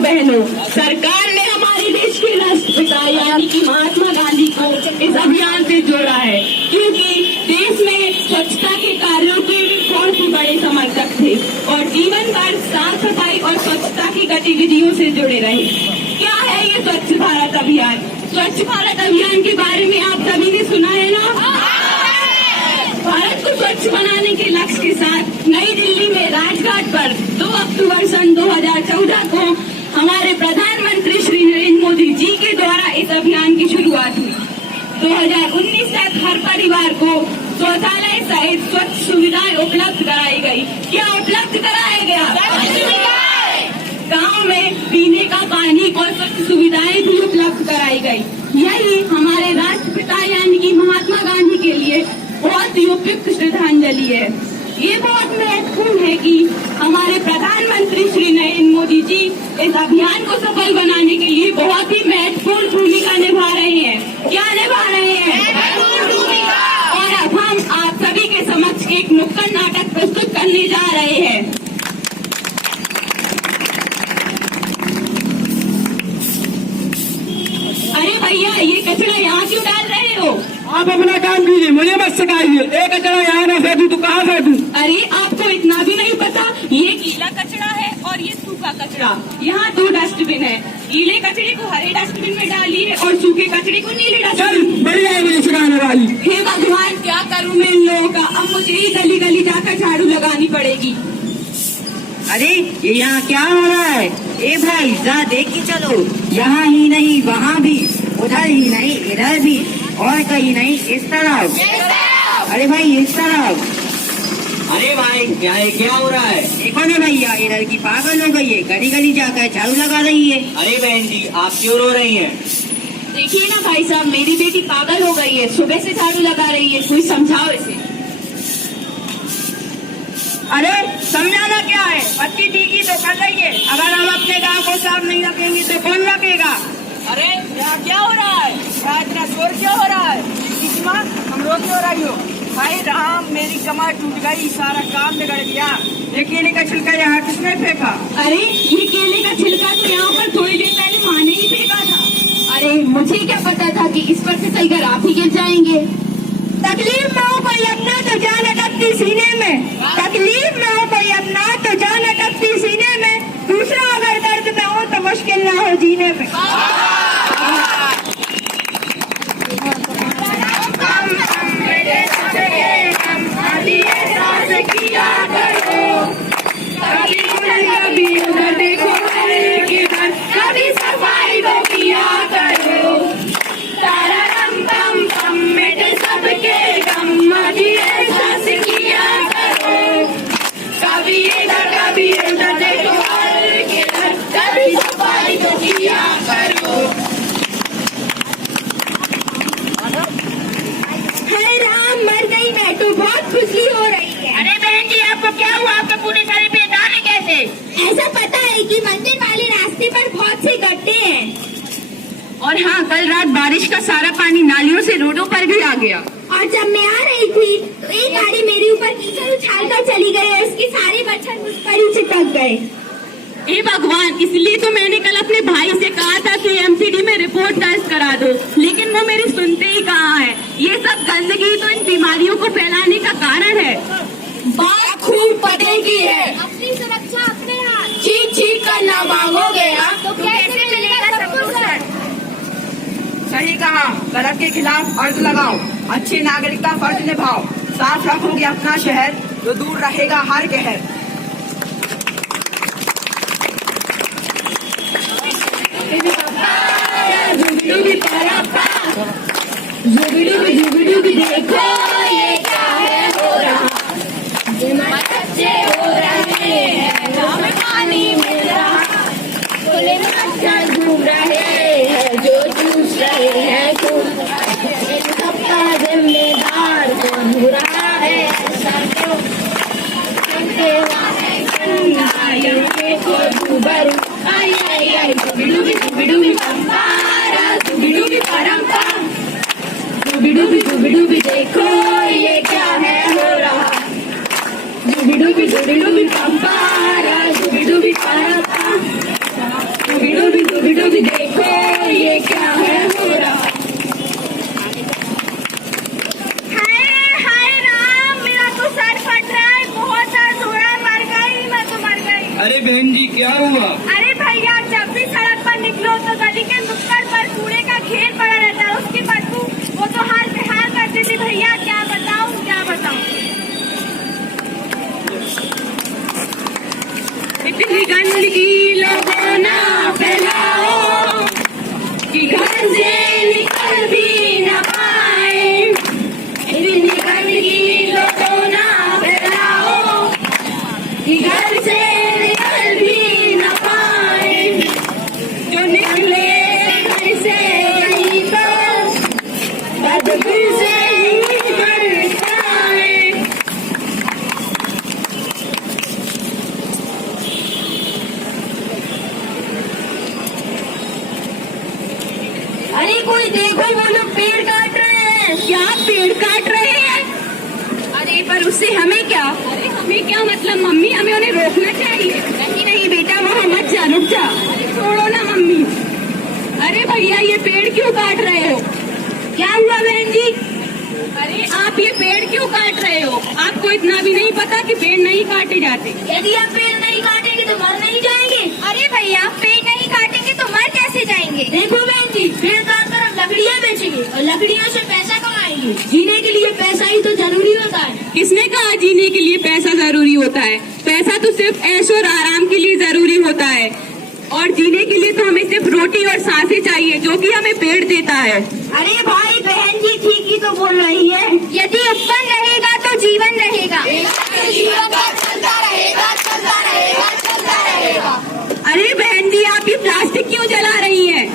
बहनों, सरकार ने हमारे देश के राष्ट्रपिता यानी कि महात्मा गांधी को इस अभियान से जोड़ा है, क्योंकि देश में स्वच्छता के कार्यों के बहुत ही बड़े समर्थक थे और जीवन भर साफ सफाई और स्वच्छता की गतिविधियों से जुड़े रहे। क्या है ये स्वच्छ भारत अभियान? स्वच्छ भारत अभियान के बारे में आप सभी ने सुना है ना? भारत को स्वच्छ बनाने के लक्ष्य के साथ नई दिल्ली में राजघाट पर 2 अक्टूबर सन 2014 को हमारे प्रधानमंत्री श्री नरेंद्र मोदी जी के द्वारा इस अभियान की शुरुआत हुई। 2019 तक हर परिवार को शौचालय सहित स्वच्छ सुविधाएं उपलब्ध कराई गई। क्या उपलब्ध कराया गया? गांव में पीने का पानी और स्वच्छ सुविधाएं भी उपलब्ध कराई गई। यही हमारे राष्ट्रपिता यानी कि महात्मा गांधी के लिए बहुत ही उपयुक्त श्रद्धांजलि है। ये बहुत महत्वपूर्ण है कि हमारे प्रधानमंत्री श्री नरेंद्र मोदी जी इस अभियान को सफल बनाने के लिए बहुत ही महत्वपूर्ण भूमिका निभा रहे हैं। क्या निभा रहे हैं? और अब हम आप सभी के समक्ष एक नुक्कड़ नाटक प्रस्तुत करने जा रहे हैं। अरे भैया, ये कचरा यहाँ क्यों डाल रहे हो? आप अपना काम कीजिए, मुझे मत सिखाइए। एक कचरा यहाँ ना फेंकूं तो कहाँ फेंकूं? अरे आपको इतना भी नहीं पता, ये गीला कचरा है और ये सूखा कचरा। यहाँ 2 डस्टबिन है। गीले कचरे को हरे डस्टबिन में डालिए और सूखे कचरे को नीले डस्टबिन। बढ़िया है मुझे सिखाने वाली। हे भगवान, क्या करूँ मैं इन लोगों का? अब मुझे ही गली गली जाकर झाड़ू लगानी पड़ेगी। अरे ये यहाँ क्या हो रहा है? ए भाई जा देख के चलो। यहाँ ही नहीं वहाँ भी, उधर ही नहीं इधर भी, और कहीं नहीं इस तरफ। अरे भाई इस तरफ। अरे भाई क्या हो रहा है? देखो ना भैया, इधर की पागल हो गई है, गली गली जाकर झाड़ू लगा रही है। अरे बहन जी, आप क्यों रो रही हैं? देखिए ना भाई साहब, मेरी बेटी पागल हो गई है, सुबह से झाड़ू लगा रही है। कोई समझाओ इसे। अरे समझाना क्या है? पत्ती ठीक तो कर रही है। अगर हम अपने गाँव को साफ नहीं रखेंगे तो कौन रखेगा? अरे यहाँ क्या हो रहा है? यहाँ इतना शोर क्या हो रहा है? माँ, हम रो क्यों रही हो? भाई राम, मेरी कमर टूट गई, सारा काम बिगड़ गया। ये केले का छिलका यहाँ किसने फेंका? अरे ये केले का छिलका तो यहाँ पर थोड़ी देर पहले माँ ने ही फेंका था। अरे मुझे क्या पता था कि इस पर से चलकर आप ही गिर जाएंगे। तकलीफ में हो कोई अपना तो जान अटकती सीने में। तकलीफ में हो कोई अपना तो जान अटकती सीने में। दूसरा अगर दर्द में हो तो मुश्किल ना हो जीने में। कभी सफाई वो किया करो, तारा रम पम पम मिट सबके गम, एहसास किया करो। कभी इधर कभी उधर देखो, हर किधर कभी सफाई तो किया करो। हे राम, मर गई मैं तो, बहुत खुशी हो रही है। अरे बहन जी, आपको क्या हुआ? आपके पूरे शरीर पे दाने कैसे? ऐसा पता है कि मंदिर वाले रास्ते पर बहुत से गड्ढे हैं। और हाँ, कल रात बारिश का सारा पानी नालियों से रोडों पर भी आ गया। और जब मैं आ रही थी तो एक गाड़ी मेरे ऊपर कीचड़ उछालकर चली गई और उसके सारे मच्छर मुझ पर ही चिपक गए। हे भगवान, इसलिए तो मैंने कल अपने भाई से कहा था कि एमसीडी में रिपोर्ट दर्ज करा दो, लेकिन वो मेरी सुनते ही कहाँ है। ये सब गंदगी तो इन बीमारियों को फैलाने का कारण है। बात खूब पते की है। अपनी सुरक्षा अपने हाथ। चीख चीख कर ना मांगोगे आप तो कैसे मिलेगा सबको सर? सही कहा, गलत के खिलाफ अर्ज लगाओ, अच्छी नागरिकता फर्ज निभाओ, साफ रखोगे अपना शहर तो दूर रहेगा हर कहर। जुगडू देखो ये क्या है हो रहा, बच्चे हो रहे हैं, नाम पानी मिल रहा, खुले मच्छर घूम रहे हैं, जो चूस रहे हैं खून, इन सबका जिम्मेदार कौन हो रहा है? डूबी देखो ये क्या है हो रहा, डूबी पंपारा डूबी गंदगी लोगों ना फैलाओ कि घर से निकल भी न पाए। इतनी गंदगी लोगों ना फैलाओ कि घर से निकल भी न पाए। जो निकले घर से वहीं तो बदबू से ही मर जाए। अरे कोई देखो, वो लोग पेड़ काट रहे हैं। क्या पेड़ काट रहे हैं? अरे पर उससे हमें क्या? अरे हमें क्या मतलब मम्मी, हमें उन्हें रोकना चाहिए। नहीं नहीं बेटा, वहाँ मत जा, रुक जा। अरे छोड़ो ना मम्मी। अरे भैया ये पेड़ क्यों काट रहे हो? क्या हुआ बहन जी? अरे आप ये पेड़ क्यों काट रहे हो? आपको इतना भी नहीं पता कि पेड़ नहीं काटे जाते। यदि आप पेड़ नहीं काटेंगे तो मर नहीं जाएंगे। अरे भैया, पेड़ नहीं काटेंगे तो मर कैसे जाएंगे? देखो बहन जी, पेड़ काट कर हम लकड़ियाँ बेचेंगे और लकड़ियों से पैसा कमाएंगे। जीने के लिए पैसा ही तो जरूरी होता है। किसने कहा जीने के लिए पैसा जरूरी होता है? पैसा तो सिर्फ ऐश और आराम के लिए जरूरी होता है, और जीने के लिए तो हमें सिर्फ रोटी और सांसें चाहिए, जो कि हमें पेड़ देता है। अरे भाई बहन जी ठीक ही तो बोल रही है। यदि उपवन रहेगा तो जीवन रहेगा। अरे बहन जी, आप ये प्लास्टिक क्यों जला रही हैं?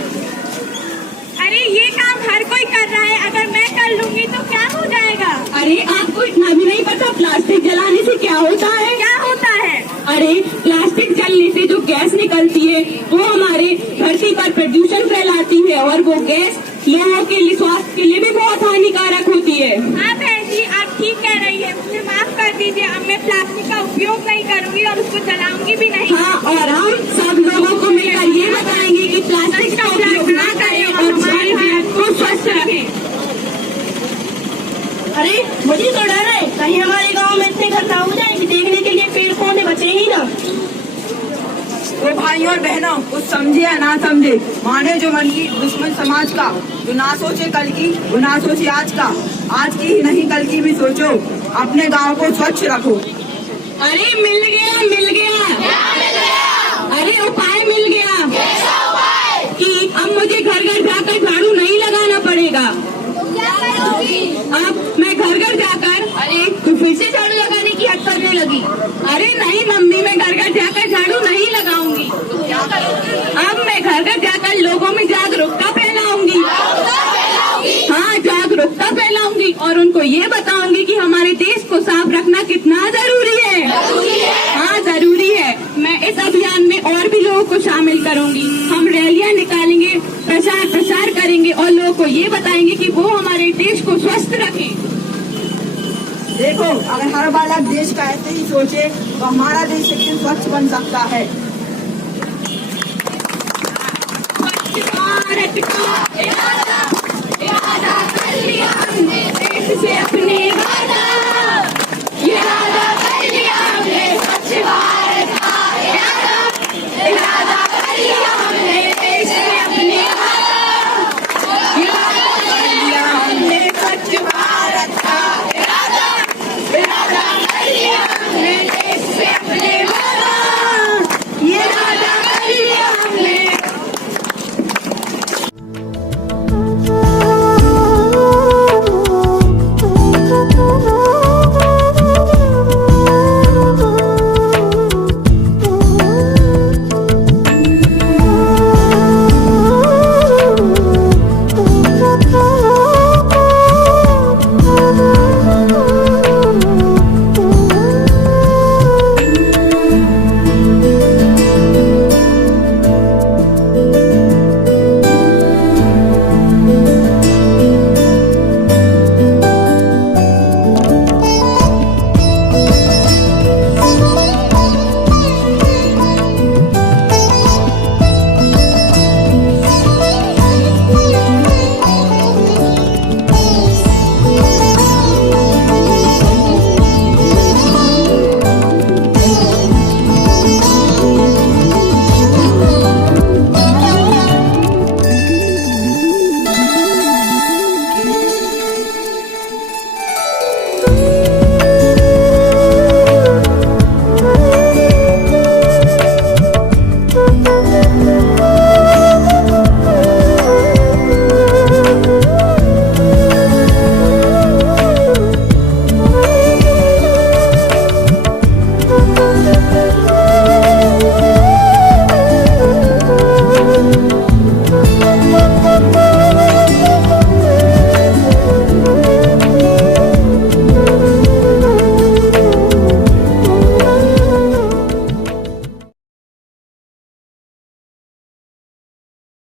अरे ये काम हर कोई कर रहा है, अगर मैं कर लूंगी तो क्या हो जाएगा? अरे आपको इतना भी नहीं पता प्लास्टिक जलाने से क्या होता है? क्या होता है? अरे प्लास्टिक जलने से जो गैस निकलती है वो हमारे धरती पर प्रदूषण फैलाती है, और वो गैस लोगों के लिए, स्वास्थ्य के लिए भी बहुत हानिकारक होती है। हाँ बहन जी, आप ठीक कह रही है, मुझे माफ कर दीजिए। अब मैं प्लास्टिक का उपयोग नहीं करूंगी और उसको जलाऊंगी भी नहीं। हाँ, और हम सब लोगों को मिलकर ये बताएंगे कि प्लास्टिक का उपयोग ना करें और हमारे सेहत को स्वस्थ रखें। अरे मुझे तो डर है, कहीं हमारे गांव में इतने घर ना हो जाए कि देखने के लिए पेड़ पौधे बचे ही ना। तो भाई और बहनों, कुछ समझे या ना समझे, माने जो मन की दुश्मन समाज का, जो ना सोचे कल की वो ना सोचे आज का, आज की ही नहीं कल की भी सोचो, अपने गांव को स्वच्छ रखो। अरे मिल गया, मिल गया। अरे उपाय मिल गया कि अब मुझे घर घर जाकर झाड़ू नहीं लगाना पड़ेगा। क्या करोगी? अब मैं घर घर जाकर, अरे तू फिर से झाड़ू लगाने की हद करने लगी। अरे नहीं मम्मी, मैं घर घर जाकर झाड़ू नहीं लगाऊंगी। अब मैं घर घर जाकर लोगों में जागरूकता फैलाऊंगी। हाँ, जागरूकता फैलाऊंगी और उनको ये बताऊंगी कि हमारे देश को साफ रखना कितना जरूरी है। हाँ जरूरी है। मैं इस अभियान में और भी लोगों को शामिल करूंगी। हम रैलियां निकालेंगे, प्रचार करेंगे और लोगों को ये बताएंगे कि वो हमारे देश को स्वस्थ रखें। देखो, अगर हर बालक देश का ऐसे ही सोचे तो हमारा देश एक दिन स्वच्छ बन सकता है। भारत का इरादा कर लिया हमने, देश से अपने वादा